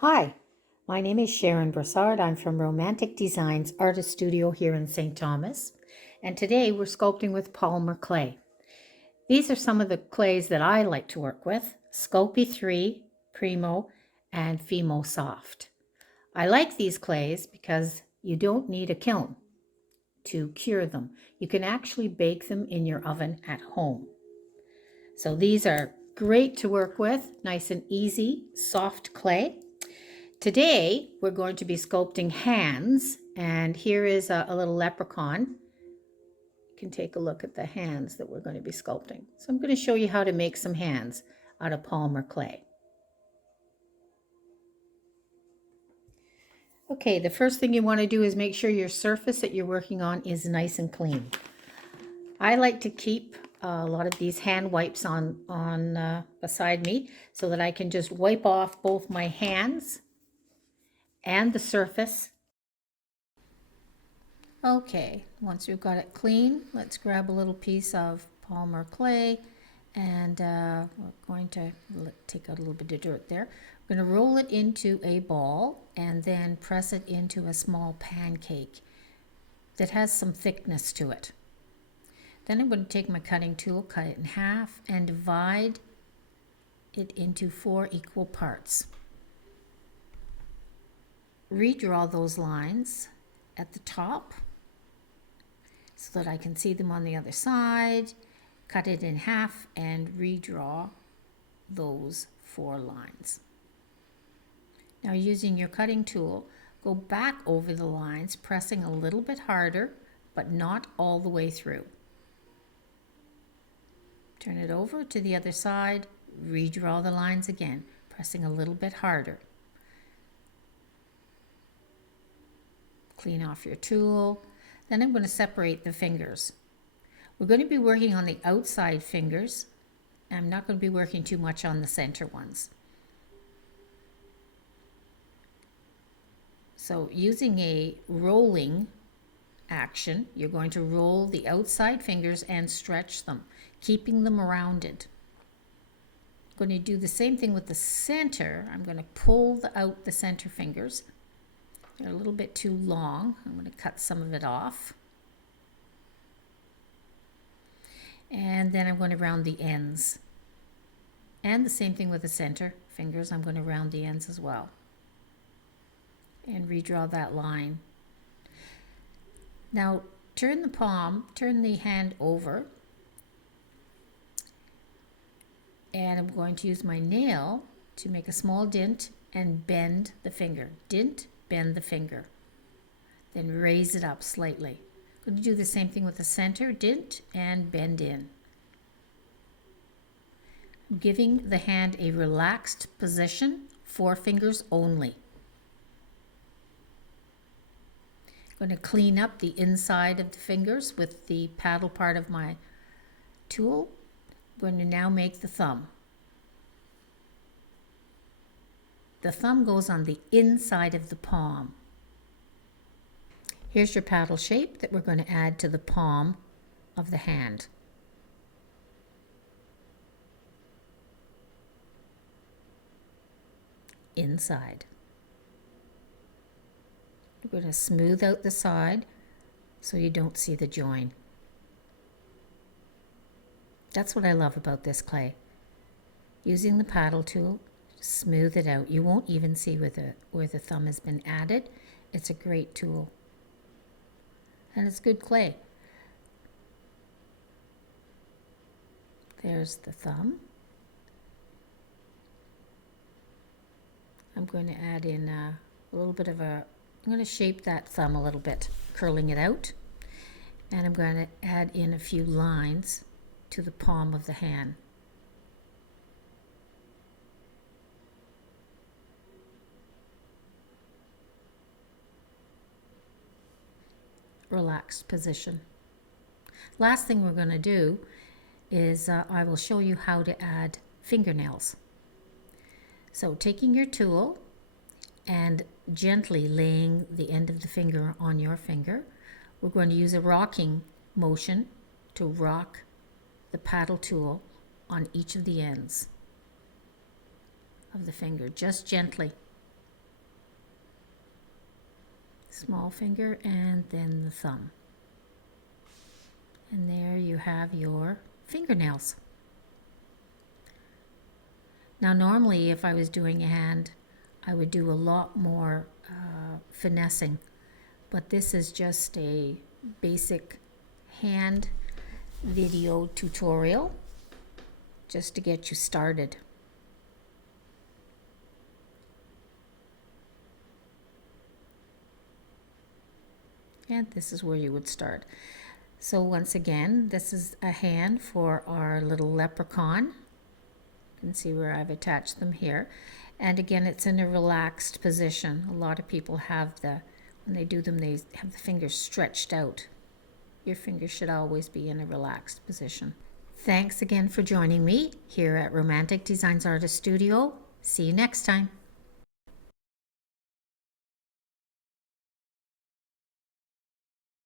Hi, my name is Sharon Brassard. I'm from Romantic Designs Artist Studio here in St. Thomas, and today we're sculpting with polymer clay. These are some of the clays that I like to work with: Sculpey 3, Primo, and Fimo Soft. I like these clays because you don't need a kiln to cure them. You can actually bake them in your oven at home. So these are great to work with, nice and easy, soft clay. Today, we're going to be sculpting hands, and here is a little leprechaun. You can take a look at the hands that we're going to be sculpting. So I'm going to show you how to make some hands out of polymer clay. Okay, the first thing you want to do is make sure your surface that you're working on is nice and clean. I like to keep a lot of these hand wipes on beside me so that I can just wipe off both my hands and the surface. Okay, once we've got it clean, let's grab a little piece of polymer clay, and we're going to take out a little bit of dirt there. We're going to roll it into a ball and then press it into a small pancake that has some thickness to it. Then I'm going to take my cutting tool, cut it in half, and divide it into 4 equal parts. Redraw those lines at the top so that I can see them on the other side, cut it in half, and redraw those 4 lines. Now, using your cutting tool, go back over the lines, pressing a little bit harder, but not all the way through. Turn it over to the other side, redraw the lines again, pressing a little bit harder. Clean off your tool. Then I'm going to separate the fingers. We're going to be working on the outside fingers. I'm not going to be working too much on the center ones. So using a rolling action, you're going to roll the outside fingers and stretch them, keeping them rounded. I'm going to do the same thing with the center. I'm going to pull out the center fingers. They're a little bit too long. I'm going to cut some of it off. And then I'm going to round the ends. And the same thing with the center fingers. I'm going to round the ends as well. And redraw that line. Now turn the hand over. And I'm going to use my nail to make a small dent and bend the finger. Dent, bend the finger. Then raise it up slightly. I'm going to do the same thing with the center, dent and bend in. I'm giving the hand a relaxed position, 4 fingers only. I'm going to clean up the inside of the fingers with the paddle part of my tool. I'm going to now make the thumb. The thumb goes on the inside of the palm. Here's your paddle shape that we're going to add to the palm of the hand. Inside. We're going to smooth out the side so you don't see the join. That's what I love about this clay. Using the paddle tool, smooth it out. You won't even see where the thumb has been added. It's a great tool. And it's good clay. There's the thumb. I'm going to add in a little bit of I'm going to shape that thumb a little bit, curling it out. And I'm going to add in a few lines to the palm of the hand. Relaxed position. Last thing we're going to do is I will show you how to add fingernails. So taking your tool and gently laying the end of the finger on your finger, we're going to use a rocking motion to rock the paddle tool on each of the ends of the finger, just gently. Small finger and then the thumb. And there you have your fingernails. Now normally if I was doing a hand, I would do a lot more finessing, but this is just a basic hand video tutorial just to get you started. And this is where you would start. So once again, this is a hand for our little leprechaun. You can see where I've attached them here. And again, it's in a relaxed position. A lot of people have when they do them, they have the fingers stretched out. Your fingers should always be in a relaxed position. Thanks again for joining me here at Romantic Designs Artist Studio. See you next time.